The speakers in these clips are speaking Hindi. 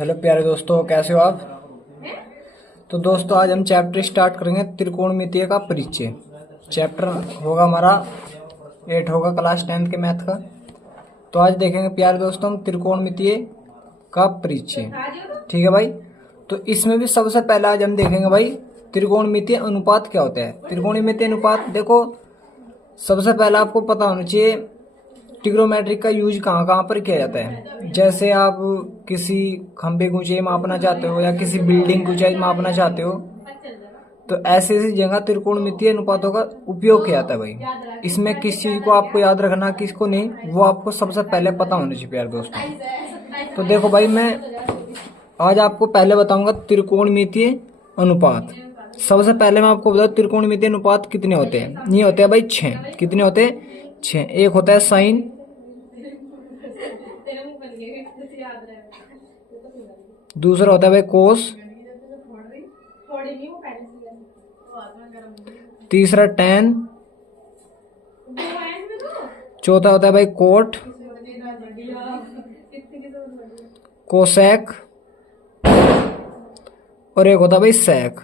हेलो प्यारे दोस्तों, कैसे हो आप। तो दोस्तों आज हम चैप्टर स्टार्ट करेंगे त्रिकोणमितीय का परिचय। चैप्टर होगा हमारा 8 होगा क्लास 10 के मैथ का। तो आज देखेंगे प्यारे दोस्तों हम त्रिकोणमितीय का परिचय। ठीक है भाई। तो इसमें भी सबसे पहले आज हम देखेंगे भाई त्रिकोणमितीय अनुपात क्या होता है। त्रिकोणमितीय अनुपात देखो, सबसे पहले आपको पता होना चाहिए ट्रिग्नोमेट्रिक का यूज कहाँ कहाँ पर किया जाता है। जैसे आप किसी खंभे की ऊंचाई मापना चाहते हो या किसी बिल्डिंग की ऊंचाई मापना चाहते हो, तो ऐसी ऐसी जगह त्रिकोणमितीय अनुपातों का उपयोग किया जाता है भाई। इसमें किस चीज को आपको याद रखना किसको नहीं, वो आपको सबसे पहले पता होना चाहिए प्यारे दोस्तों। तो देखो भाई, मैं आज आपको पहले बताऊंगा त्रिकोणमितीय अनुपात। सबसे पहले मैं आपको बताऊं त्रिकोणमितीय अनुपात कितने होते हैं। ये होते हैं भाई 6। कितने होते हैं? 6। एक होता है साइन, दूसरा होता है भाई कोस, तीसरा टैन, चौथा होता है भाई कोट, कोसेक और एक होता है भाई सेक।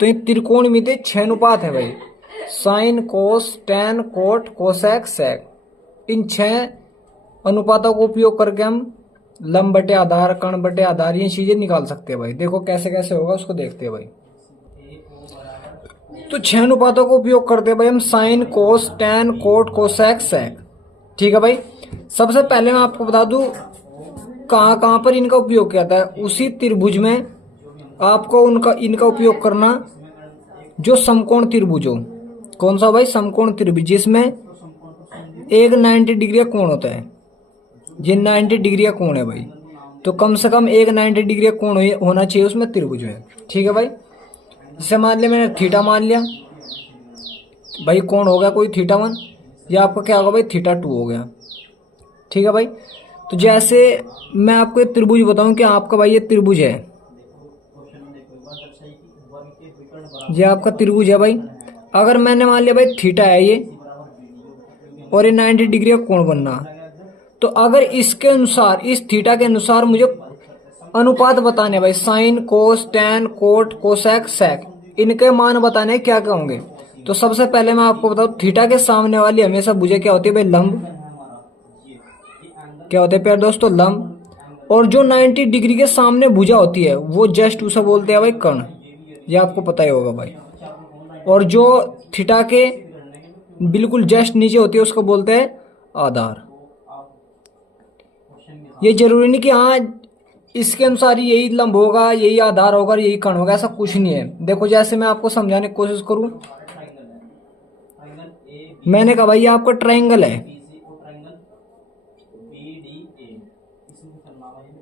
तो ये त्रिकोणमितीय 6 अनुपात है भाई। साइन, कोस, टैन, कोट, कोसेक, सेक। इन 6 अनुपातों को उपयोग करके हम लंब बटे आधार, कर्ण बटे आधार ये चीजें निकाल सकते हैं भाई। देखो कैसे कैसे होगा उसको देखते हैं भाई। तो 6 अनुपातों को उपयोग करते हैं भाई हम साइन, कोस, टैन, कोट, कोसेक, सेक। ठीक है भाई। सबसे पहले मैं आपको बता दूं कहां कहां पर इनका उपयोग किया जाता है। उसी त्रिभुज में आपको इनका उपयोग करना जो समकोण त्रिभुज हो। कौन सा भाई? समकोण त्रिभुज, जिसमें एक 90 डिग्री का कोण होता है। ये 90 डिग्री का कोण है भाई। तो कम से कम एक 90 डिग्री का कोण होना चाहिए उसमें त्रिभुज में। ठीक है भाई। जैसे मान लिया मैंने थीटा मान लिया भाई, कोण हो गया कोई थीटा 1, या आपका क्या होगा भाई थीटा 2 हो गया। ठीक है भाई। तो जैसे मैं आपको एक त्रिभुज बताऊं कि आपका भाई ये त्रिभुज है, ये आपका त्रिभुज है भाई। अगर मैंने मान लिया भाई थीटा है ये और ये 90 डिग्री का कोण बनना, तो अगर इसके अनुसार, इस थीटा के अनुसार मुझे अनुपात बताने भाई, साइन, कोस, टैन, कोट, कोसेक, सेक, इनके मान बताने क्या क्या होंगे। तो सबसे पहले मैं आपको बताऊं थीटा के सामने वाली हमेशा भुजा क्या होती है भाई? लंब। क्या होते हैं प्यारे दोस्तों? लंब। और जो 90 डिग्री के सामने भुजा होती है वो जस्ट उसे बोलते हैं भाई कर्ण। ये आपको पता ही होगा भाई। और जो थीटा के बिल्कुल जस्ट नीचे होती है उसको बोलते हैं आधार। ये जरूरी नहीं कि हाँ इसके अनुसार ही यही लंब होगा, यही आधार होगा, यही कर्ण होगा, ऐसा कुछ नहीं है। देखो जैसे मैं आपको समझाने की कोशिश करूं, मैंने कहा भाई ये आपका ट्रायंगल है,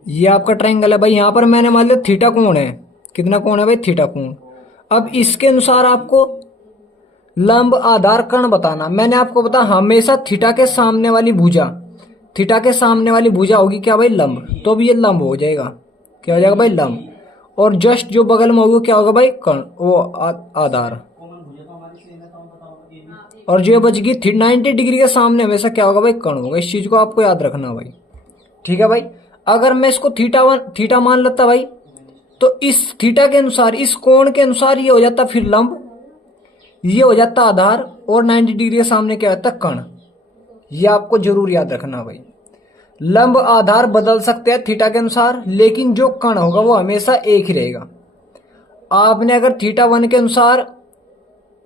ये आपका ट्रायंगल है भाई। यहां पर मैंने मान लिया थीटा कोण है। कितना कोण है भाई? थीटा कोण। अब इसके अनुसार आपको लंब, आधार, कर्ण बताना। मैंने आपको बताया हमेशा थीटा के सामने वाली भुजा, थीटा के सामने वाली भुजा होगी क्या भाई? लंब। तो अब ये लंब हो जाएगा। क्या हो जाएगा भाई? लंब। और जस्ट जो बगल में होगी क्या होगा भाई? कर्ण, वो आधार। और जो बच गई 90 डिग्री के सामने हमेशा क्या होगा भाई? कर्ण होगा। इस चीज को आपको याद रखना भाई। ठीक है भाई। अगर मैं इसको थीटा मान लेता भाई, तो इस थीटा के अनुसार, इस कोण के अनुसार ये हो जाता फिर लंब, ये हो जाता आधार, और 90 डिग्री के सामने क्या होता? कर्ण। ये आपको जरूर याद रखना भाई। लंब आधार बदल सकते हैं थीटा के अनुसार, लेकिन जो कर्ण होगा वो हमेशा एक ही रहेगा। आपने अगर थीटा 1 के अनुसार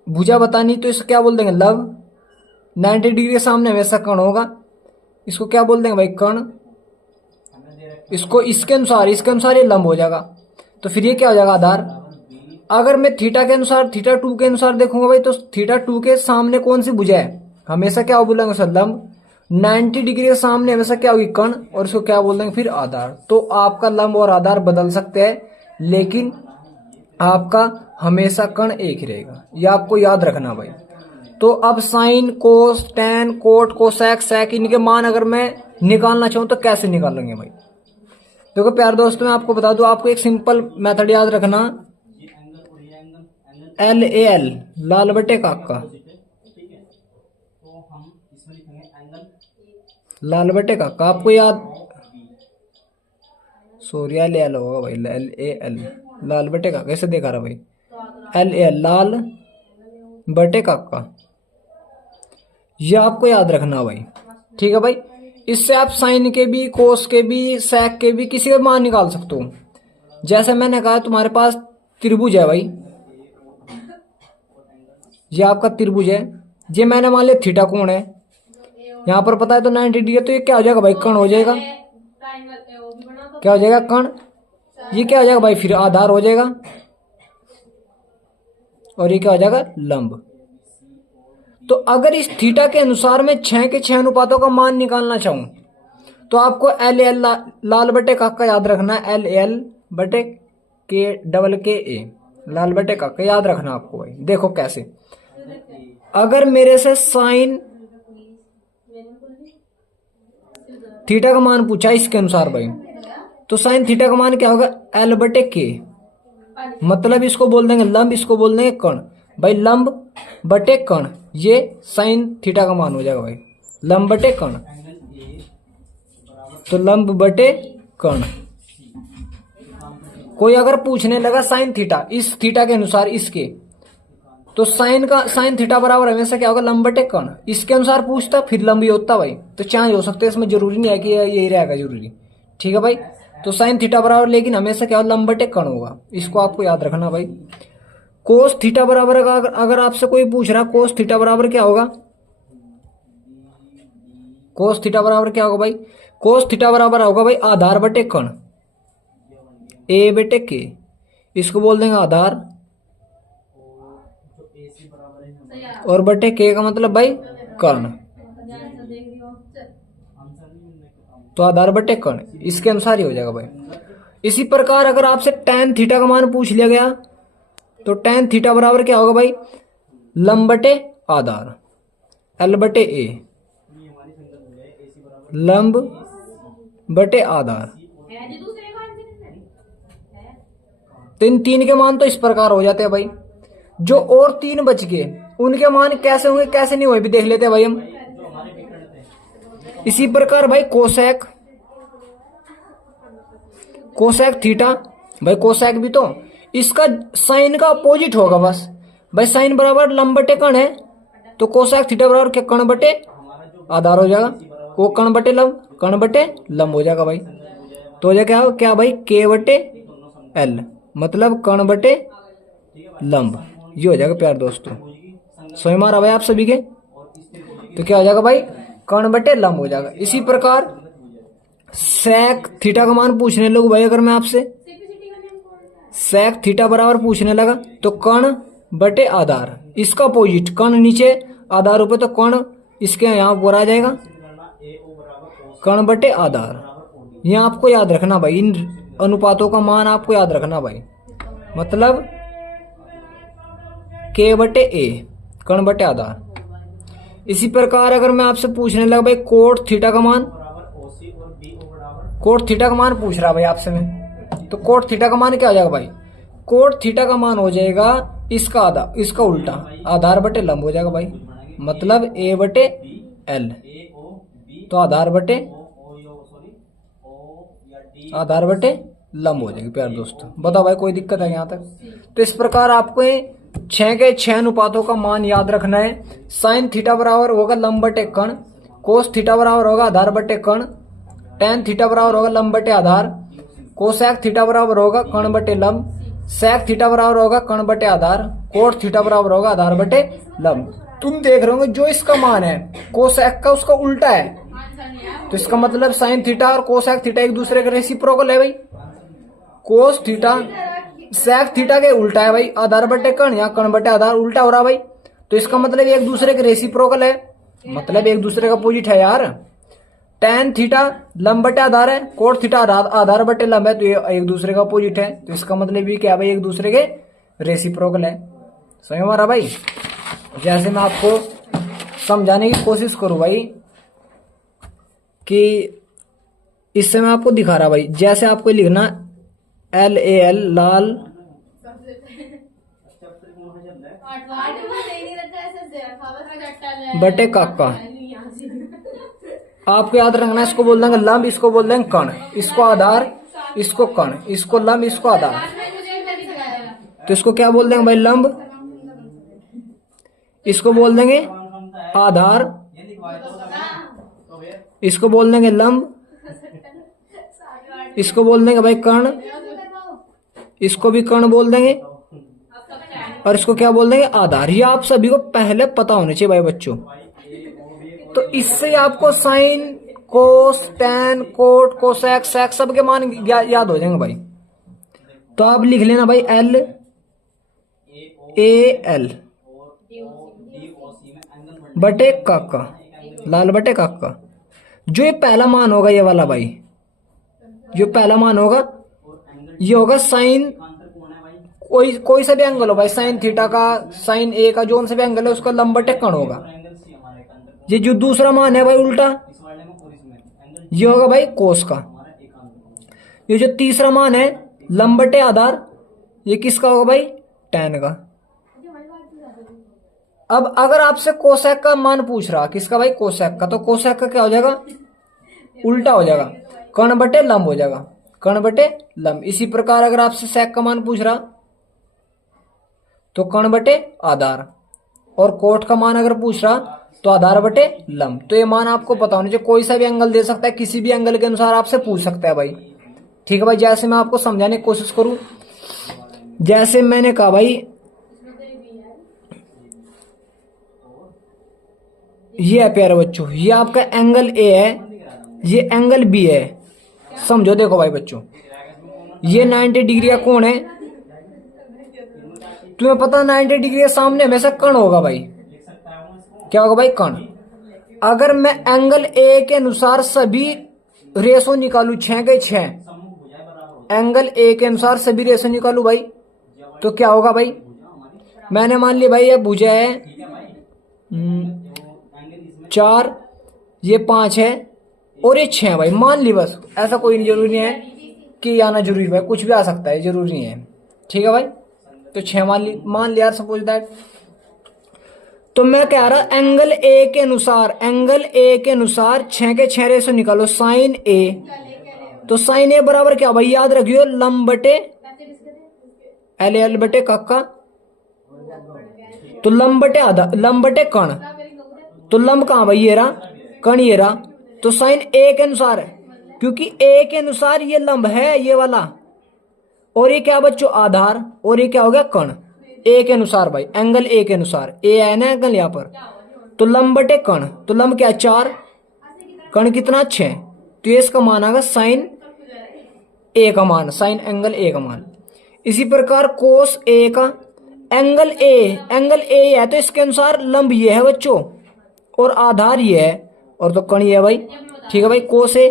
भुजा बतानी तो इसको क्या बोल देंगे? लंब। 90 डिग्री के सामने हमेशा कर्ण होगा, इसको क्या बोल देंगे भाई? कर्ण। इसको इसके अनुसार ये लंब हो जाएगा, तो फिर ये क्या हो जाएगा? आधार। अगर मैं थीटा के अनुसार, थीटा 2 के अनुसार देखूंगा भाई, तो थीटा 2 के सामने कौन सी भुजा है? हमेशा क्या बोलेंगे सर? लंब। 90 डिग्री के सामने हमेशा क्या होगी? कर्ण। और इसको क्या बोल देंगे फिर? आधार। तो आपका लंब और आधार बदल सकते हैं, लेकिन आपका हमेशा कर्ण एक ही रहेगा। यह आपको याद रखना भाई। तो अब साइन, कोस, टैन, कोट, कोसेक, सेक, इनके मान अगर मैं निकालना चाहूं तो कैसे निकालेंगे भाई? देखो प्यारे दोस्तों, मैं आपको बता दूं, आपको एक सिंपल मेथड याद रखना, LAL, लाल बटे काका, लाल बटे काका। आपको याद सॉरी एल ए एल होगा भाई, एल ए एल, लाल बटे का कैसे देखा रहा भाई, एल ए एल, लाल बटे काका। ये आपको याद रखना भाई, ठीक है भाई। इससे आप साइन के भी, कोस के भी, सेक के भी किसी का मान निकाल सकते हो। जैसे मैंने कहा तुम्हारे पास त्रिभुज है भाई, ये आपका त्रिभुज है, ये मैंने मान लिया थीटा कोण है, यहाँ पर पता है तो 90 डिग्री, तो ये क्या हो जाएगा भाई, कर्ण हो जाएगा। क्या हो जाएगा, कर्ण। ये क्या हो जाएगा भाई, फिर आधार हो जाएगा, और ये क्या हो जाएगा, लंब। तो अगर इस थीटा के अनुसार मैं 6 के 6 अनुपातों का मान निकालना चाहूं तो आपको एल एल, लाल बटे काका याद रखना है, एल एल बटे के डबल के ए, लाल बटे काका याद रखना आपको भाई। देखो कैसे, अगर मेरे से साइन थीटा का मान पूछा इसके अनुसार भाई, तो साइन थीटा का मान क्या होगा, एल बटे के, मतलब इसको बोल देंगे लंब, इसको बोल देंगे कर्ण भाई, लंब बटे कर्ण, ये साइन थीटा का मान हो जाएगा भाई, लंब बटे कर्ण। तो लंब बटे कर्ण। कोई अगर पूछने लगा साइन थीटा, इस थीटा के अनुसार इसके, तो साइन थीटा बराबर हमेशा क्या होगा, लंब बटे कर्ण। इसके अनुसार पूछता फिर लंब ही होता भाई, तो चाहे हो सकते हैं, इसमें जरूरी नहीं है कि यही रहेगा जरूरी, ठीक है भाई। तो साइन थीटा बराबर लेकिन हमेशा क्या होगा, लंब बटे कर्ण होगा, इसको आपको याद रखना भाई। कोस थीटा बराबर अगर आपसे कोई पूछ रहा कोस थीटा बराबर क्या होगा, कोस थीटा बराबर क्या होगा भाई, कोस थीटा बराबर होगा भाई आधार बटे कर्ण, ए बटे के, इसको बोल देंगे आधार, और बटे के का मतलब भाई कर्ण, तो आधार बटे कर्ण, इसके अनुसार ही हो जाएगा भाई। इसी प्रकार अगर आपसे tan थीटा का मान पूछ लिया गया तो tan थीटा बराबर क्या होगा भाई, लंब बटे आधार, एल बटे ए, लंब बटे आधार। तो इन तीन के मान तो इस प्रकार हो जाते हैं भाई। जो और तीन बच गए उनके मान कैसे होंगे कैसे नहीं हुए भी देख लेते हैं भाई हम। इसी प्रकार भाई कोसेक, कोसेक थीटा भाई, कोसेक भी तो इसका साइन का अपोजिट होगा बस भाई, साइन बराबर लंब बटे कर्ण है, तो कोसेक थीटा बराबर क्या, कर्ण बटे आधार हो जाएगा, वो कर्ण बटे लंब, कर्ण बटे लंब हो जाएगा भाई। तो हो जाएगा क्या भाई, के बटे एल, मतलब कर्ण बटे लंब, ये हो जाएगा प्यार दोस्तों। समझ में आ रहा भाई आप सभी के। तो क्या हो जाएगा भाई, कर्ण बटे लंब हो जाएगा। इसी प्रकार सेक थीटा का मान पूछने लगूं भाई, अगर मैं आपसे सेक थीटा बराबर पूछने लगा तो कर्ण बटे आधार, इसका अपोजिट, कर्ण नीचे आधार ऊपर, तो कर्ण इसके यहाँ ऊपर आ जाएगा, कर्ण बटे आधार। यहाँ आपको याद रखना भाई, इन अनुपातों का मान आपको याद रखना भाई, मतलब के बटे ए, कर्ण बटे आधार। इसी प्रकार अगर मैं आपसे पूछने लगा भाई कोट थीटा का मान, कोट थीटा का मान पूछ रहा भाई आपसे मैं, तो कोट थीटा का मान क्या हो जाएगा भाई, कोट थीटा का मान हो जाएगा इसका आधा, इसका उल्टा, आधार बटे लंब हो जाएगा भाई, मतलब ए बटे एल, तो आधार बटे लंब हो जाएगी प्यार दोस्तों। बताओ भाई कोई दिक्कत है यहाँ तक। तो इस प्रकार आपको 6 के 6 अनुपातों का मान याद रखना है। साइन थीटा बराबर होगा लंब बटे कर्ण, कोस थीटा बराबर होगा आधार बटे कर्ण, tan थीटा बराबर होगा लंब बटे आधार, कोसेक थीटा बराबर होगा कर्ण बटे लंब, सेक थीटा बराबर होगा कर्ण बटे आधार, कोट थीटा बराबर होगा आधार बटे लंब। तुम देख रहे होंगे जो इसका मान है कोसेक का उसका उल्टा है, तो इसका मतलब साइन थीटा और कोसेक थीटा एक दूसरे के रेसिप्रोकल है भाई। कोस थीटा सेक थीटा के उल्टा है भाई, आधार बटे कर्ण या कर्ण बटे आधार उल्टा हो रहा भाई, तो इसका मतलब एक दूसरे के रेसिप्रोकल है, मतलब एक दूसरे का अपोजिट है यार। tan थीटा लंब बटे आधार है, कोट थीटा आधार बटे लंब है, तो ये एक दूसरे का अपोजिट है, तो इसका मतलब भी क्या भाई, एक दूसरे के रेसिप्रोकल है। समझ में आ रहा भाई। जैसे मैं आपको समझाने की कोशिश करूं भाई कि इससे मैं आपको दिखा रहा भाई, जैसे आपको लिखना LAL लाल बटे काका, आपको याद रखना, इसको बोल देंगे लंब, इसको बोल देंगे कर्ण, इसको आधार इसको कण, इसको लंब, इसको आधार। तो इसको क्या बोल देंगे भाई? लंब। इसको बोल देंगे आधार, इसको बोल देंगे लंब, इसको बोल देंगे भाई कर्ण, इसको भी कर्ण बोल देंगे, और इसको क्या बोल देंगे? आधार। ये आप सभी को पहले पता होना चाहिए भाई बच्चों। तो इससे आपको साइन, कोस, टैन, कोट, कोसेक, सेक सबके मान याद हो जाएंगे भाई। तो आप लिख लेना भाई एल ए एल बटे काका, लाल बटे काका। जो ये पहला मान होगा ये वाला भाई, जो पहला मान होगा ये होगा साइन, कोई सा भी एंगल हो भाई, साइन थीटा का, साइन ए का, जो सा भी एंगल है उसका लंब बटे कण होगा। ये जो दूसरा मान है भाई उल्टा, ये होगा भाई कोस का। ये जो तीसरा मान है लंब बटे आधार, ये किसका होगा भाई? टैन का। अब अगर आपसे कोसेक का मान पूछ रहा, किसका भाई? कोसेक का। तो कोसेक का क्या हो जाएगा? उल्टा हो जाएगा, कर्ण बटे लंब हो जाएगा, कर्ण बटे लंब। इसी प्रकार अगर आपसे सेक का मान पूछ रहा तो कर्ण बटे आधार, और कोट का मान अगर पूछ रहा तो आधार बटे लंब। तो ये मान आपको पता होना चाहिए। कोई सा भी एंगल दे सकता है, किसी भी एंगल के अनुसार आपसे पूछ सकता है भाई। ठीक है भाई, जैसे मैं आपको समझाने की कोशिश करूं, जैसे मैंने कहा भाई ये है प्यारे बच्चों, ये आपका एंगल ए है, ये एंगल बी है। समझो, देखो भाई बच्चों, ये 90 डिग्री का कोण है। तुम्हें पता 90 डिग्री के सामने हमेशा कण होगा भाई। क्या होगा भाई? कण। अगर मैं एंगल ए के अनुसार सभी रेशो निकालू, 6 के 6, एंगल ए के अनुसार सभी रेशो निकालू भाई, तो क्या होगा भाई? मैंने मान लिया भाई ये भुजा है 4, ये 5 है और ये 6 भाई, मान ली बस। ऐसा कोई नहीं, जरूरी है कि आना जरूरी भाई, कुछ भी आ सकता है, जरूरी नहीं है। ठीक है भाई, तो 6 मान लिया सपोज दैट। तो मैं कह रहा एंगल ए के अनुसार, एंगल ए के अनुसार 6 के 6 रेशो निकालो, साइन ए। तो साइन ए बराबर क्या भाई? याद रखियो लंब बटे एल, एल बटे काका। तो लंब बटे आधा, लंब बटे कण। तो लंब कहां भाई? ये रहा, कण ये रहा। तो साइन ए के अनुसार है, क्योंकि ए के अनुसार ये लंब है ये वाला, और ये क्या बच्चों? आधार। और ये क्या हो गया? कण। ए के अनुसार भाई, एंगल ए के अनुसार, ए है ना एंगल यहाँ पर। तो लंब बटे कण, तो लंब क्या? 4, कण कितना? 6। तो ये इसका मान आएगा साइन ए का मान, साइन एंगल ए का मान। इसी प्रकार कोस ए का, एंगल ए, एंगल ए है तो इसके अनुसार लंब ये है बच्चों, और आधार ये है, और तो कण ये है भाई। ठीक है भाई, कोस ए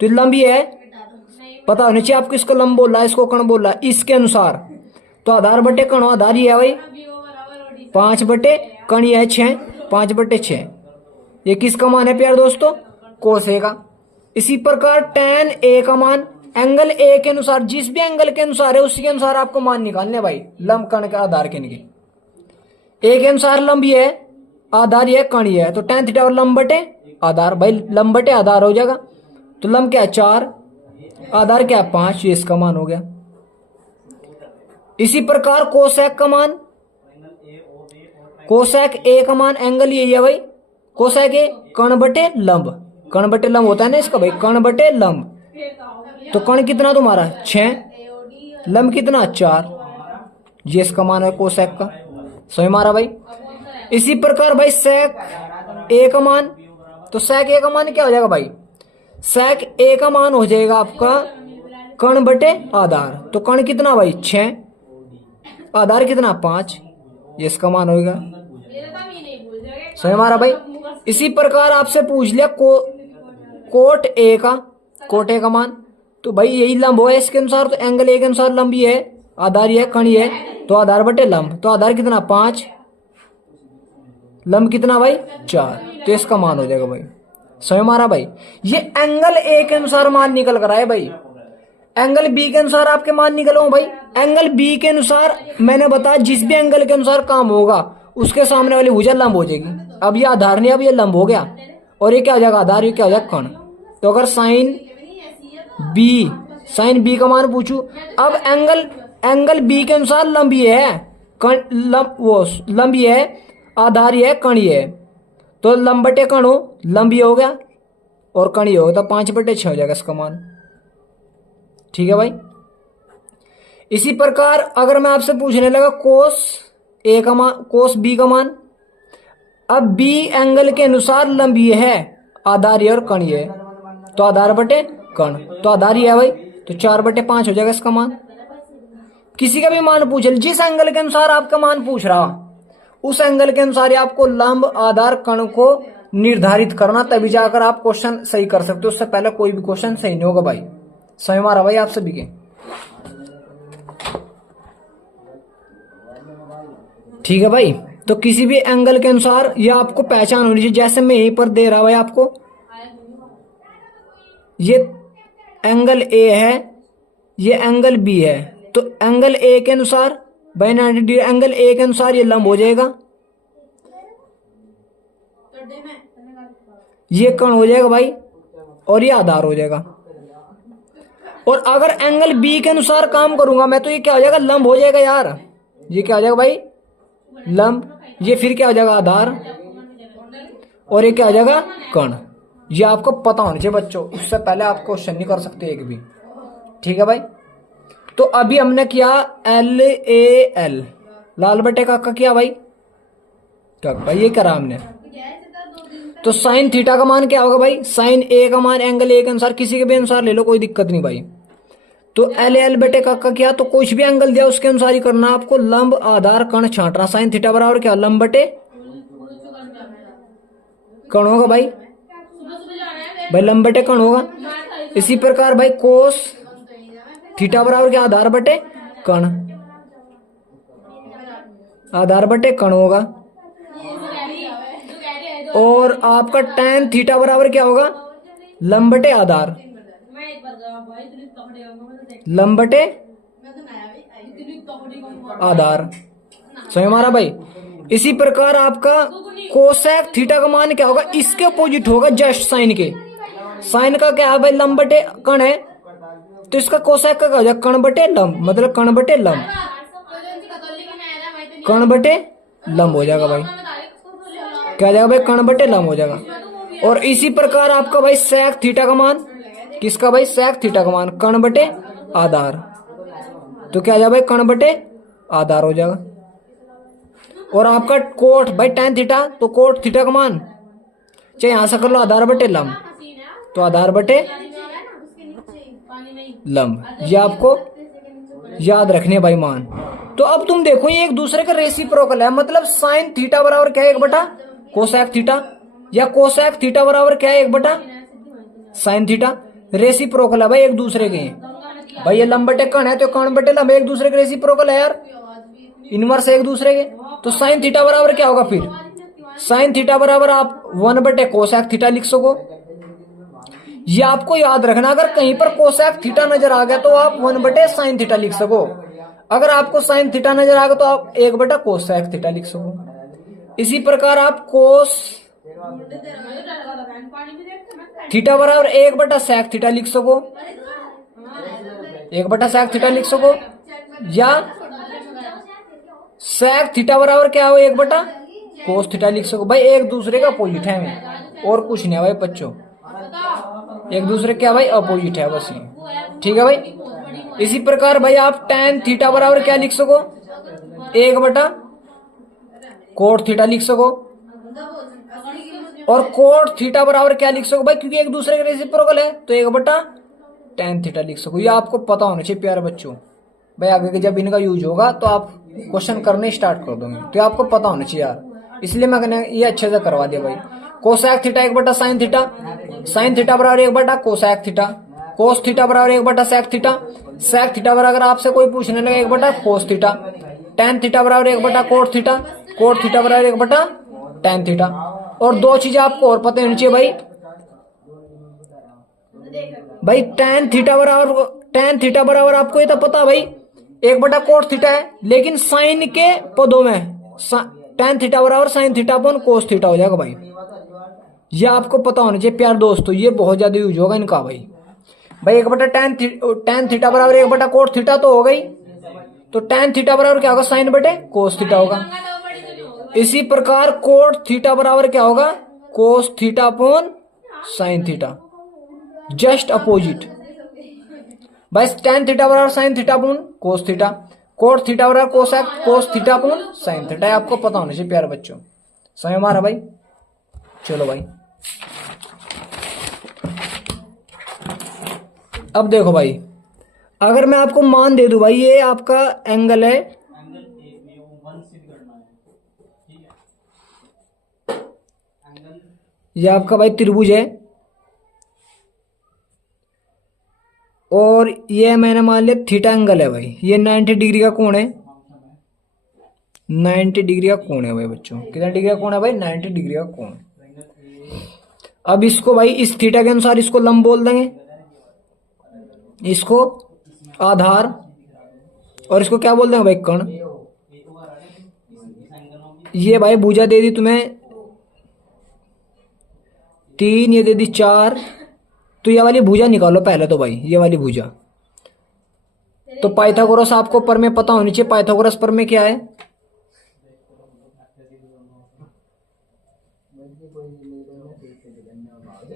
तो लंब ये है, पता होना चाहिए आपको इसको लंब बोल रहा है, इसको कण बोल रहा है, इसके अनुसार। तो आधार बटे कण, आधार ये है भाई 5 बटे कण ये है 6, 5 बटे 6। ये किसका मान है प्यार दोस्तों? कोस ए का। इसी प्रकार टैन ए का मान, एंगल ए के अनुसार, जिस भी एंगल के अनुसार है उसी के अनुसार आपको मान निकालने भाई, लंब कण के आधार के निकल। ए के अनुसार लंब ये है, आधार ये है, कण ये है। तो टैन थीटा और लंब बटे आधार भाई, लंब बटे आधार हो जाएगा। तो लंब क्या है? 4, आधार क्या है? 5। ये इसका मान हो गया। इसी प्रकार कोसेक का मान, कोसेक ए का मान, एंगल ये है भाई, कोसेक ए कण बटे लंब, कण बटे लंब होता है ना इसका भाई, कण बटे लंब। तो कण कितना तुम्हारा? 6, लंब कितना? 4। ये इसका मान है कोसेक का। समझ मारा भाई। इसी प्रकार भाई सेक ए का मान, तो सेक ए का मान क्या हो जाएगा भाई? सेक ए का मान हो जाएगा आपका कण बटे आधार। तो कण कितना भाई? 6, आधार कितना? 5। ये इसका मान होगा। समझ मारा भाई। इसी प्रकार आपसे पूछ लिया कोट ए का, कोट ए का मान, तो भाई यही लंब है इसके अनुसार, तो एंगल ए के अनुसार लंब ये है, आधार ये है, कण ये है, तो आधार बटे लंब। तो आधार कितना? 5, लंब कितना भाई? 4। तो इसका मान हो जाएगा भाई। समझ मारा भाई। ये एंगल ए के अनुसार मान निकल कर आए भाई। एंगल बी के अनुसार आपके मान निकलो भाई। एंगल बी के अनुसार मैंने बताया जिस भी एंगल के अनुसार काम होगा उसके सामने वाली भुजा लंब हो जाएगी। अब ये आधार नहीं, अब ये लंब हो गया, और ये क्या हो जाएगा? आधार। ये क्या हो जाएगा? कण। तो अगर साइन बी साइन बी का मान पूछूं। अब एंगल बी के अनुसार लंब ये है, लंब ये है, आधार ये है, कण ये है। तो लंब बटे कण हो, लंब ये हो गया और कण ये हो गया, तो 5/6 हो जाएगा इसका मान। ठीक है भाई। इसी प्रकार अगर मैं आपसे पूछने लगा कोस ए का मान, कोस बी का मान। अब बी एंगल के अनुसार लंब ये है, आधार ये और कण ये है, तो आधार बटे कण, तो आधार ये है भाई, तो 4/5 हो जाएगा इसका मान। किसी का भी मान पूछ ले, जिस एंगल के अनुसार आपका मान पूछ रहा उस एंगल के अनुसार आपको लंब, आधार, कण को निर्धारित करना, तभी जाकर आप क्वेश्चन सही कर सकते हो। उससे पहले कोई भी क्वेश्चन सही नहीं होगा भाई। समझ में आ रहा भाई आप सभी के? ठीक है भाई। तो किसी भी एंगल के अनुसार यह आपको पहचान होनी चाहिए। जैसे मैं यहीं पर दे रहा भाई आपको, ये एंगल ए है, ये एंगल बी है, तो एंगल ए के अनुसार भाई 90 डिग्री, एंगल ए के अनुसार ये लंब हो जाएगा, ये कण हो जाएगा भाई, और ये आधार हो जाएगा। और अगर एंगल बी के अनुसार काम करूंगा मैं, तो ये क्या हो जाएगा, लंब हो जाएगा यार। ये क्या हो जाएगा भाई, लंब। ये फिर क्या हो जाएगा, आधार, और ये क्या हो जाएगा, कण। ये आपको पता होना चाहिए बच्चों, उससे पहले आप क्वेश्चन नहीं कर सकते एक भी। ठीक है भाई। तो अभी हमने किया LAL, लाल बटे काका किया भाई, भाई ये करा हमने। तो साइन थीटा का मान क्या होगा भाई, साइन ए का मान एंगल ए के अनुसार किसी के भी अनुसार ले लो, कोई दिक्कत नहीं भाई। तो LAL बटे काका किया, तो कुछ भी एंगल दिया उसके अनुसार ही करना आपको, लंब, आधार, कण छांटना। साइन थीटा बराबर क्या, लंब बटे कण होगा भाई, लंब बटे कण होगा। इसी प्रकार भाई कोस थीटा बराबर क्या, आधार बटे कण, आधार बटे कण होगा। और आपका tan थीटा बराबर क्या होगा, लंब बटे आधार, लंब बटे आधार। समझ मारा भाई। इसी प्रकार आपका कोसेक थीटा का मान क्या होगा, इसके अपोजिट होगा जस्ट साइन के। साइन का क्या है भाई, लंब बटे कण है, तो इसका कोसेक का क्या हो जाएगा, कण बटे लंब, मतलब कण बटे लंब, कण बटे लंब हो जाएगा भाई। क्या जाएगा भाई, कण बटे लंब हो जाएगा। और इसी प्रकार आपका भाई सेक थीटा का मान, किसका भाई, सेक थीटा का मान, कण बटे आधार, तो क्या जाएगा भाई, कण बटे आधार हो जाएगा। और आपका कोट भाई tan थीटा, तो कोट थीटा का मान चाहे यहां से कर लो, आधार बटे लंब, तो आधार बटे लंब। ये आपको याद रखने भाई मान। तो अब तुम देखो ये एक दूसरे का रेसिप्रोकल है, मतलब साइन थीटा बराबर क्या है, 1 बटा कोसेक थीटा, या कोसेक थीटा बराबर क्या है, 1 बटा साइन थीटा। रेसिप्रोकल है भाई एक दूसरे के भाई। ये लंब बटे कण है, तो कण बटे लंब एक दूसरे के रेसिप्रोकल है यार, इनवर्स है एक दूसरे के। तो साइन थीटा बराबर क्या होगा फिर, साइन थीटा बराबर आप 1 बटे कोसेक थीटा लिख सको। ये आपको याद रखना, अगर कहीं पर कोसेक थीटा नजर आ गया तो आप 1 बटे साइन थीटा लिख सको। अगर आपको साइन थीटा नजर आ गया तो आप 1 बटा कोसेक थीटा लिख सको। इसी प्रकार आप कोस थीटा बराबर 1 बटा सेक थीटा लिख सको, 1 बटा सेक थीटा लिख सको, या सेक थीटा बराबर क्या हो, 1 बटा कोस थीटा लिख सको। भाई एक दूसरे का अपोजिट है में, और कुछ नहीं है भाई बच्चों, एक दूसरे क्या भाई अपोजिट है बस ये। ठीक है भाई। इसी प्रकार भाई आप tan थीटा बराबर क्या लिख सको, 1 बटा कोट थीटा लिख सको। और कोट थीटा बराबर क्या लिख सको भाई, क्योंकि एक दूसरे के रेसिप्रोकल है, तो 1 बटा tan थीटा लिख सको। ये आपको पता होना चाहिए प्यारे बच्चों भाई, आगे के जब इनका यूज होगा तो आप क्वेश्चन करने स्टार्ट कर दोगे, तो आपको पता होना चाहिए यार, इसलिए मैंने ये अच्छे से करवा दिया भाई। कोसेक थीटा 1 बटा साइन थीटा, साइन थीटा बराबर 1 बटा कोसेक थीटा, कोस थीटा बराबर 1 बटा सेक थीटा, सेक थीटा बराबर आपसे कोई पूछने लगे 1 बटा कोस थीटा, tan थीटा बराबर 1 बटा कोट थीटा, कोट थीटा बराबर 1 बटा tan थीटा। और दो चीजें आपको और पता होनी चाहिए भाई tan थीटा बराबर आपको ये तो पता भाई 1 बटा कोट थीटा है, लेकिन साइन के पदों में tan थीटा बराबर साइन थीटा अपन कोस थीटा हो जाएगा भाई। ये आपको पता होना चाहिए प्यार दोस्तों, ये बहुत ज्यादा यूज होगा इनका भाई। भाई 1/tan थीटा बराबर 1/cot थीटा तो हो गई। तो tan थीटा बराबर क्या होगा, साइन बटे कोस थीटा होगा। इसी प्रकार कोट थीटा बराबर क्या होगा, cos theta upon sine theta, just opposite. बस tan थीटा बराबर sine theta upon cos theta, cot theta बराबर cos theta upon sine theta. आपको पता होना चाहिए प्यारे बच्चों। समझ हमारा भाई। चलो भाई अब देखो भाई, अगर मैं आपको मान दे दूं भाई ये आपका एंगल है, ये आपका भाई त्रिभुज है, और ये मैंने मान लिया थीटा एंगल है भाई, ये 90 डिग्री का कोण है, 90 डिग्री का कोण है भाई बच्चों। कितना डिग्री का कोण है भाई, 90 डिग्री का कोण। अब इसको भाई इस थीटा के अनुसार इसको लंब बोल देंगे, इसको आधार, और इसको क्या बोल देंगे भाई, कण। ये भाई भुजा दे दी तुम्हें 3, ये दे दी 4, तो ये वाली भुजा निकालो पहले तो भाई, ये वाली भुजा। तो पाइथागोरस आपको पर में पता होनी चाहिए, पाइथागोरस पर में क्या है,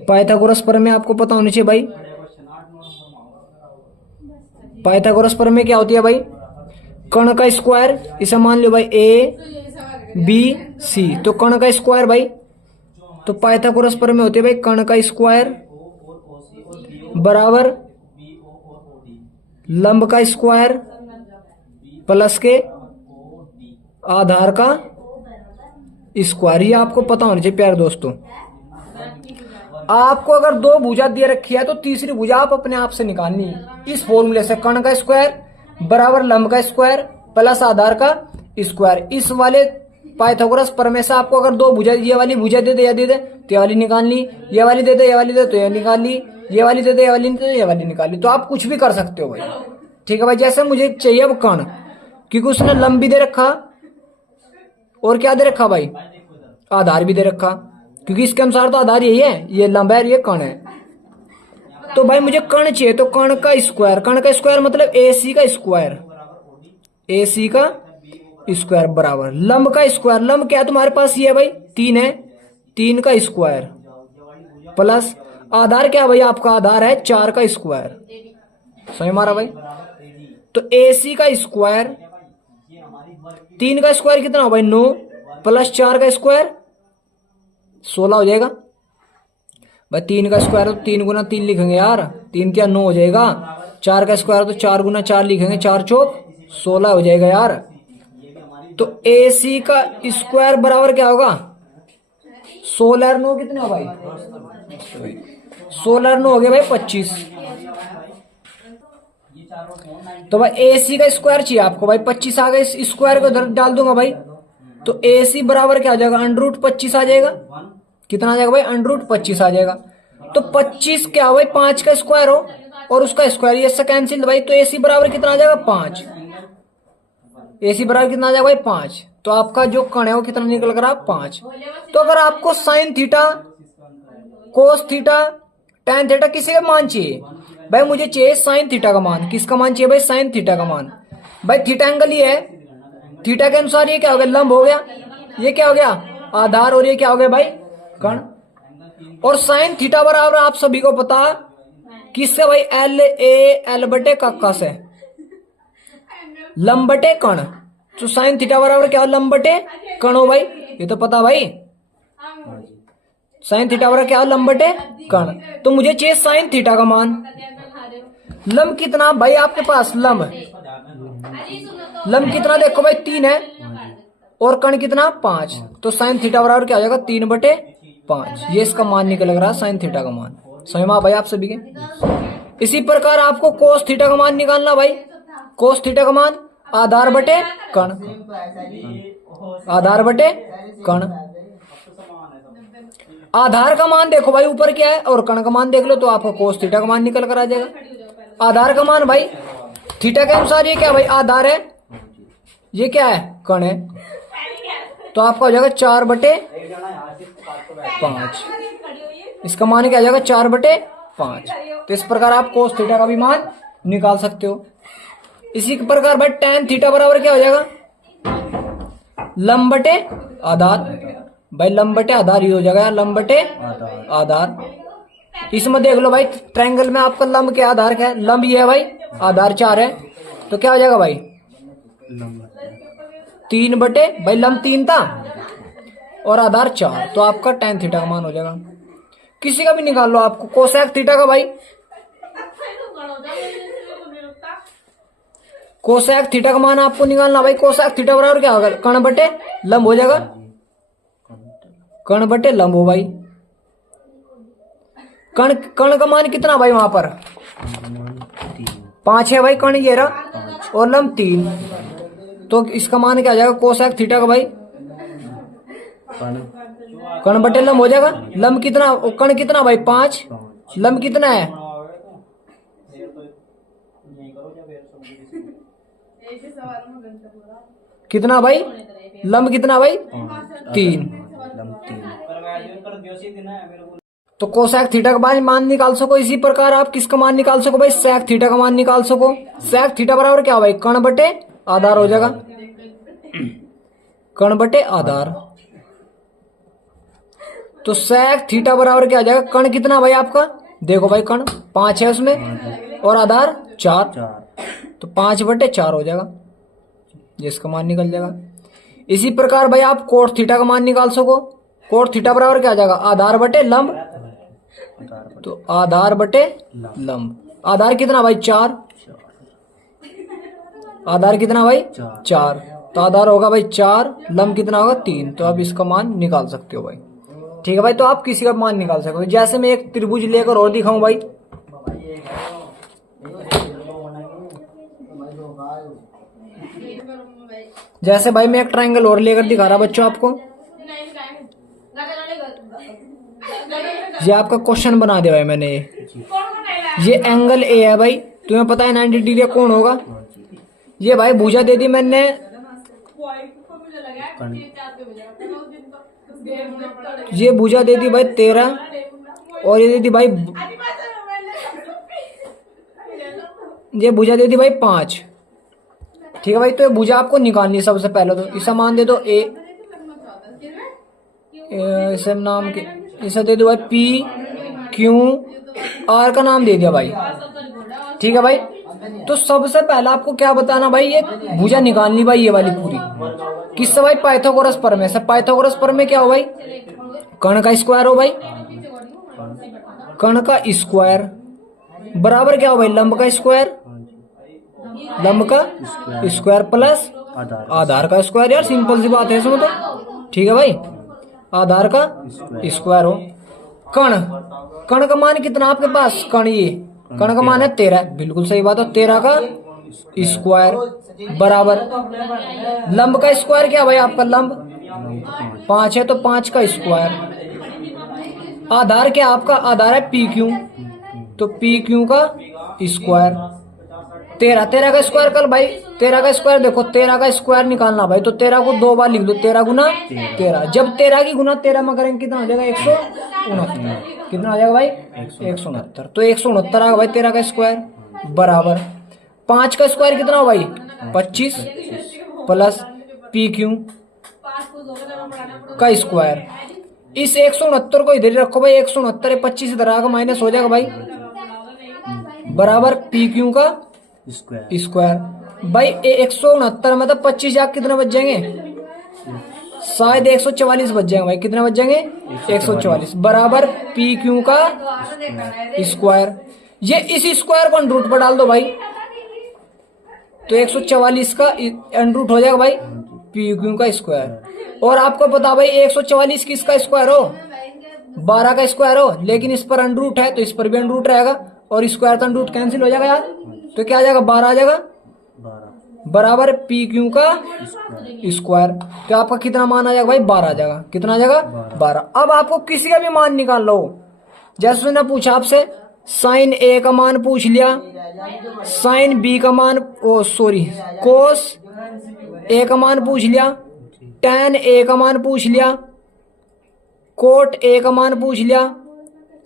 पाइथागोरस पर में आपको पता होनी चाहिए भाई। पाइथागोरस पर में क्या होती है भाई, कर्ण का स्क्वायर, इसे मान लो भाई ए बी सी, तो कर्ण का स्क्वायर भाई, तो पाइथागोरस पर में होती है भाई कर्ण का स्क्वायर बराबर लंब का स्क्वायर प्लस के आधार का स्क्वायर। ये आपको पता होना चाहिए प्यारे दोस्तों। आपको अगर 2 भुजा दे रखी है तो तीसरी भुजा आप अपने आप से निकालनी है इस फॉर्मूले से, कर्ण का स्क्वायर बराबर लंब का स्क्वायर प्लस आधार का स्क्वायर। इस वाले पाइथागोरस प्रमेय से आपको अगर 2 भुजा, ये वाली भुजा दे दे या दे दे तो ये वाली निकाल ली, ये वाली दे दे ये वाली दे तो ये निकाल ली, ये वाली दे दे ये वाली नहीं तो ये वाली निकाल ली। तो आप कुछ भी कर सकते हो भाई, ठीक है भाई। जैसे मुझे चाहिए अब कर्ण, क्योंकि उसने लंब भी दे रखा और क्या दे रखा भाई, आधार भी दे रखा, क्योंकि इसके अनुसार तो आधार यही है, ये लंब है ये कर्ण है। तो भाई मुझे कर्ण चाहिए, तो कर्ण का स्क्वायर, कर्ण का स्क्वायर मतलब ए सी का स्क्वायर, ए सी का स्क्वायर बराबर लंब का स्क्वायर, लंब क्या है तुम्हारे पास, ये भाई 3 है, 3 का स्क्वायर प्लस आधार क्या भाई, आपका आधार है 4 का स्क्वायर। समझ मारा भाई। तो ए सी का स्क्वायर, 3 का स्क्वायर कितना हो भाई 9, प्लस 4 का स्क्वायर 16 हो जाएगा भाई। 3 का स्क्वायर तो 3 गुना 3 लिखेंगे यार, 3 क्या 9 हो जाएगा। 4 का स्क्वायर तो 4 गुना 4 लिखेंगे, 4 चौक 16 हो जाएगा यार। तो ए सी का स्क्वायर बराबर क्या होगा, 16 9 कितने हो भाई, 16 9 हो गए भाई 25। तो भाई ए सी का स्क्वायर चाहिए आपको भाई, 25 आ गए, इस स्क्वायर को इधर डाल दूंगा भाई, तो ए सी बराबर क्या आ जाएगा, √25 आ जाएगा। कितना आ जाएगा भाई, √25 आ जाएगा। तो 25 क्या हो भाई, 5 का स्क्वायर हो और उसका स्क्वायर, ये से कैंसिल भाई। तो ए सी बराबर कितना आ जाएगा 5, ए सी बराबर कितना आ जाएगा भाई 5। तो आपका जो कण है वो कितना निकल कर 5। तो अगर आपको sine theta, cos theta, tan theta किसी का मान चाहिए भाई, मुझे चाहिए साइन थीटा का मान। किसका मान चाहिए भाई, साइन थीटा का मान। भाई थीटा एंगल ये है, थीटा के अनुसार ये क्या हो गया, लंब हो गया, ये क्या हो गया आधार, और ये क्या हो गया भाई कण। और साइन थीटा बराबर आप सभी को पता किससे भाई, एल ए एल बटे काका से, लंब बटे कण। तो साइन थीटा बराबर क्या हो, लंब बटे कण हो भाई, ये तो पता भाई। साइन थीटा बराबर क्या हो, लंब बटे कण। तो मुझे चाहिए साइन थीटा का मान। लंब कितना भाई आपके पास, लंब कितना देखो भाई 3 है, और कण कितना 5। तो साइन थीटा बराबर क्या हो जाएगा 3/5। ये इसका मान निकल रहा साइन थीटा का मान। समझ में भाई आप सभी के। इसी प्रकार आपको कोस थीटा का मान निकालना भाई, कोस थीटा का मान आधार बटे कण, आधार बटे कण। आधार का मान देखो भाई ऊपर क्या है, और कण का मान देख लो, तो आपको कोस थीटा का मान निकल कर आ जाएगा। आधार का मान भाई थीटा के अनुसार ये क्या भाई, आधार है, ये क्या है कण है, तो आपका हो जाएगा 4/5। इसका मान क्या आ जाएगा 4/5। 5। तो इस प्रकार आप कोस थीटा का भी मान निकाल सकते हो। इसी प्रकार भाई tan थीटा बराबर क्या हो जाएगा, लंब बटे आधार। भाई लंब बटे आधार ही हो जाएगा, लंब बटे आधार। इसमें देख लो भाई ट्रायंगल में आपका लंब क्या आधार क्या है, लंब ये है भाई, आधार 4 है, तो क्या हो जाएगा भाई 3 बटे, भाई लंब 3 था और आधार 4, तो आपका tan थीटा का मान हो जाएगा। किसी का भी निकाल लो आपको, कोसेक थीटा का भाई, कोसेक थीटा का मान आपको निकालना भाई। कोसेक थीटा बराबर क्या होगा, कर्ण बटे लंब हो जाएगा, कर्ण बटे लंब हो भाई। कर्ण कर्ण का मान कितना भाई, वहां पर 5 है भाई, कर्ण ये रहा और लंब 3, तो इसका मान क्या आ जाएगा कोसेक थीटा का भाई, कर्ण बटे लंब हो जाएगा। लंब कितना, कर्ण कितना भाई 5, लंब कितना है, कितना भाई, लंब कितना भाई 3। तो कोसेक थीटा का मान निकाल सको। इसी प्रकार आप किसका मान निकाल सको भाई, सेक थीटा का मान निकाल सको। सेक थीटा बराबर क्या भाई, कर्ण बटे आधार हो जाएगा, कर्ण बटे आधार। तो सेक थीटा बराबर क्या आ जाएगा, कर्ण कितना भाई आपका, देखो भाई कर्ण 5 है उसमें और आधार 4, तो 5 बटे 4 हो जाएगा, जिसका मान निकल जाएगा। इसी प्रकार भाई आप कोट थीटा का मान निकाल सको। कोट थीटा बराबर क्या आ जाएगा, आधार बटे लंब, तो आधार बटे लंब। आधार कितना भाई 4, आधार कितना भाई 4, तो आधार होगा भाई 4, लंब कितना होगा 3, तो आप इसका मान निकाल सकते हो भाई। ठीक है भाई, तो आप किसी का मान निकाल सकते हो। जैसे मैं एक त्रिभुज लेकर और दिखाऊं भाई, जैसे भाई मैं एक ट्रायंगल और लेकर दिखा रहा बच्चों आपको, ये आपका क्वेश्चन बना दिया भाई मैंने। ये एंगल ए है भाई, तुम्हें पता है 90 डिग्री कौन होगा। ये भाई भुजा दे दी मैंने, ये भुजा दे दी भाई 13 और ये दे दी भाई, ये भुजा दे दी भाई 5। ठीक है भाई, तो ये भुजा आपको निकालनी है। सबसे पहले तो इसे मान दे दो ए, इसे नाम के, इसे दे दो भाई पी क्यू, आर का नाम दे दिया भाई। ठीक है भाई, तो सबसे पहले आपको क्या बताना भाई, ये भुजा निकालनी भाई, ये वाली पूरी किससे भाई, पाइथागोरस प्रमेय से। पाइथागोरस प्रमेय क्या हो भाई, कर्ण का स्क्वायर हो भाई, कर्ण का स्क्वायर बराबर क्या हो भाई, लंब का स्क्वायर, लंब का स्क्वायर प्लस आधार का स्क्वायर। यार सिंपल सी बात है इसमें तो। ठीक है भाई, आधार का स्क्वायर हो। कर्ण, कर्ण का मान कितना आपके पास, कर्ण ये कर्ण का मान है 13, बिल्कुल सही बात है, 13 का स्क्वायर बराबर लंब का स्क्वायर क्या भाई आपका, लंब 5 है तो 5 का स्क्वायर। आधार क्या आपका, आधार है पी क्यू, तो पी क्यू का स्क्वायर। 13 का स्क्वायर कल भाई, 13 का स्क्वायर देखो, 13 का स्क्वायर निकालना भाई, तो 13 को 2 बार लिख दो, 13 गुना 13। जब 13 की गुना 13 में करेंगे कितना हो जाएगा, 169। कितना आ जाएगा भाई 169। तो 169 आएगा भाई 13 का स्क्वायर बराबर 5 का स्क्वायर कितना हो भाई 25 प्लस पी क्यू का स्क्वायर। इस 169 को इधर ही रखो भाई, 169 25 इधर आकर माइनस हो जाएगा भाई बराबर पी क्यू का स्क्वायर। भाई 169 में तो 25 जाके कितने बच जाएंगे, शायद 144 बच जाएंगे भाई। कितने बच जाएंगे 144 बराबर पी क्यू का स्क्वायर। ये इस स्क्वायर को अंडर रूट पर डाल दो भाई, तो 144 का अंडर रूट हो जाएगा भाई पी क्यू का स्क्वायर। और आपको पता भाई 144 किसका स्क्वायर हो, 12 का स्क्वायर हो, लेकिन इस पर अंडर रूट है तो इस पर भी अंडर रूट रहेगा और स्क्वायर तो अंडर रूट कैंसिल हो जाएगा यार, तो क्या आ जाएगा 12 आ जाएगा बराबर पी क्यू का स्क्वायर। तो आपका कितना मान आ जाएगा भाई 12 आ जाएगा। कितना आ जाएगा 12। अब आपको किसी का भी मान निकाल लो, जैसे मैंने पूछा आपसे साइन ए का मान पूछ लिया, साइन बी का मान, ओ सॉरी कोस ए का मान पूछ लिया, टैन ए का मान पूछ लिया, कोट ए का मान पूछ लिया,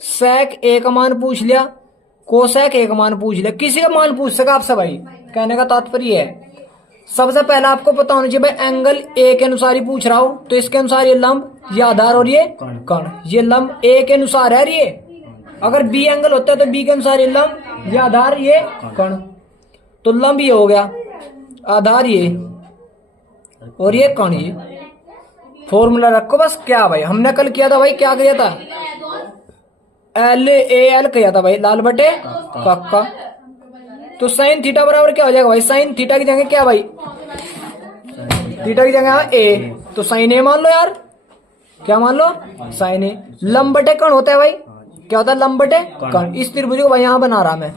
सेक ए का मान पूछ लिया, कोसेक ए का मान पूछ लिया, किसी का मान पूछ सका आपसे भाई। कहने का तात्पर्य है सबसे पहले आपको पता होना चाहिए भाई एंगल ए के अनुसार ही पूछ रहा हूं, तो इसके अनुसार ये लंब, ये आधार और ये कण। ये लंब ए के अनुसार है ये, अगर बी एंगल होता है तो बी के अनुसार ये लंब, ये आधार, ये कण। तो लंब ये हो गया, आधार ये और ये कण। ये फॉर्मूला रखो बस। क्या भाई हमने कल किया था भाई, क्या किया था, एल ए एल किया था भाई, लाल बटे काका। तो साइन थीटा बराबर क्या हो जाएगा भाई, साइन थीटा की जगह क्या भाई, थीटा की जगह ए, तो साइन ए मान लो यार, क्या मान लो, साइन ए। लंब बटे कण होता है भाई, क्या होता है, लंब बटे कण। इस त्रिभुज को भाई यहां बना रहा मैं,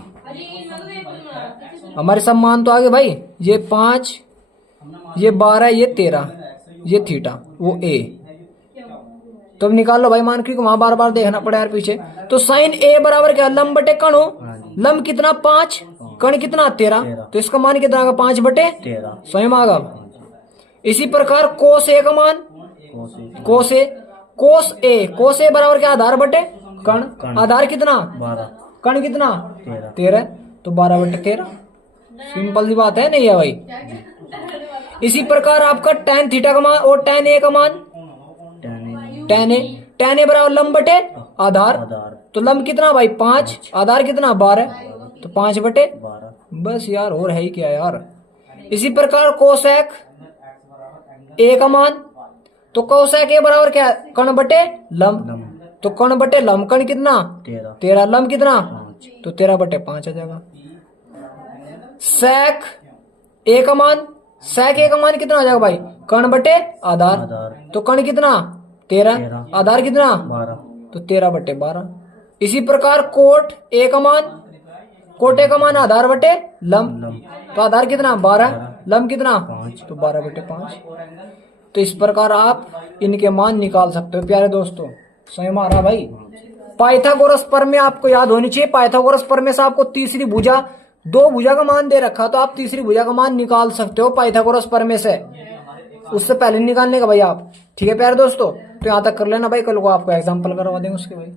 हमारे सब मान तो आगे भाई, ये 5, ये 12, ये 13, ये थीटा, वो ए। तो अब निकाल लो भाई मान, क्योंकि वहां बार बार देखना पड़ा यार पीछे। तो साइन ए बराबर क्या, लंब बटे कण हो, लंब कितना 5, कण कितना 13, तो इसका मान कितना आगा 5 बटे 13, स्वयं आगा। इसी प्रकार कोस ए का मान, कोस ए बराबर क्या, आधार बटे कण, आधार कितना 12, कण कितना 13, तो 12 बटे 13। सिंपल सी बात है, नहीं है भाई। इसी प्रकार आपका tan थीटा का मान और tan ए का मान, tan ए बराबर लंब बटे आधार, तो लंब कितना भाई 5, आधार कितना 12, तो 5 बटे 12। बस यार, और है ही क्या यार। इसी प्रकार कोसेक ए का मान, तो कोसेक ए बराबर क्या, कण बटे लंब, तो कण बटे लंब, कण कितना 13, लंब कितना 5, तो 13 बटे 5 आ जाएगा। सेक ए का मान, सेक ए का मान कितना हो जाएगा भाई, कण बटे आधार, तो कण कितना 13, आधार कितना 12, तो 13 बटे 12। इसी प्रकार कोट ए का मान, कोट ए का मान आधार बटे लंब, तो आधार कितना 12, लंब कितना 5, तो 12 बटे 5। तो इस प्रकार आप इनके मान निकाल सकते हो प्यारे दोस्तों। सही मारा भाई। पाइथागोरस प्रमेय आपको याद होनी चाहिए। पाइथागोरस प्रमेय से आपको तीसरी भुजा, 2 भुजा का मान दे रखा, तो आप तीसरी भुजा का मान निकाल सकते हो पाइथागोरस प्रमेय से, उससे पहले निकालने का भाई आप। ठीक है प्यारे दोस्तों, तो यहाँ तक कर लेना भाई, कल को आपको एग्जाम्पल करवा देंगे उसके भाई।